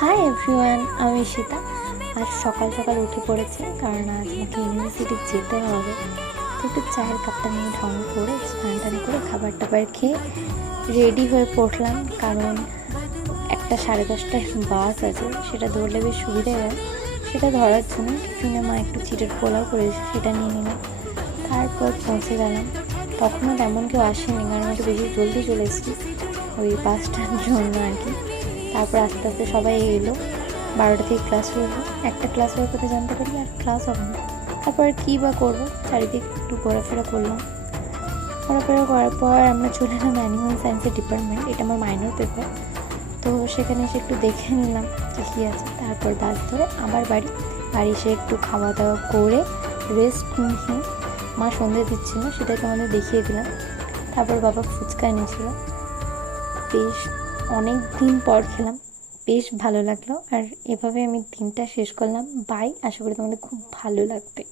Hi everyone, আমি ঈশিতা। আজ সকাল সকাল উঠে পড়েছি কারণ আজ আমাকে ইউনিভার্সিটি যেতে হবে। তো একটু চায়ের কাপটা নিয়ে ঢং করে স্নান টান করে খাবার টাবার খেয়ে রেডি হয়ে পড়লাম, কারণ একটা 10:30টায় বাস আছে, সেটা ধরলে বেশ সুবিধা হয়। সেটা ধরার জন্য টিফিনে মা একটু চিড়ের পোলাও করেছে, সেটা নিয়ে নিলাম। তারপর পৌঁছে গেলাম। তখনও তেমন কেউ আসেনি, কারণ একটু বেশি জলদি চলে এসেছি ওই বাসটার জন্য আর কি। তারপর আস্তে আস্তে সবাই এলো। 12টা থেকে ক্লাস শুরু হলো। একটা ক্লাস হওয়ার কথা জানতে পারি, আর ক্লাস হবে না। তারপর কী বা করবো, চারিদিক একটু ঘোরাফেরা করলাম। ঘোরাফেরা করার পর আমরা চলে এলাম অ্যানিমাল সায়েন্সের ডিপার্টমেন্ট। এটা আমার মাইনর পেপার। তো সেখানে এসে একটু দেখে নিলাম যে কী আছে। তারপর বাস ধরে আবার বাড়ি এসে একটু খাওয়া দাওয়া করে রেস্ট নিয়ে মা সন্ধে দিচ্ছিল, সেটাকে আমাদের দেখিয়ে দিলাম। তারপর বাবা ফুচকা এনেছিল, বেশ অনেক দিন পর খেলাম, বেশ ভালো লাগলো। আর এভাবে আমি দিনটা শেষ করলাম। বাই, আশা করি তোমাদের খুব ভালো লাগবে।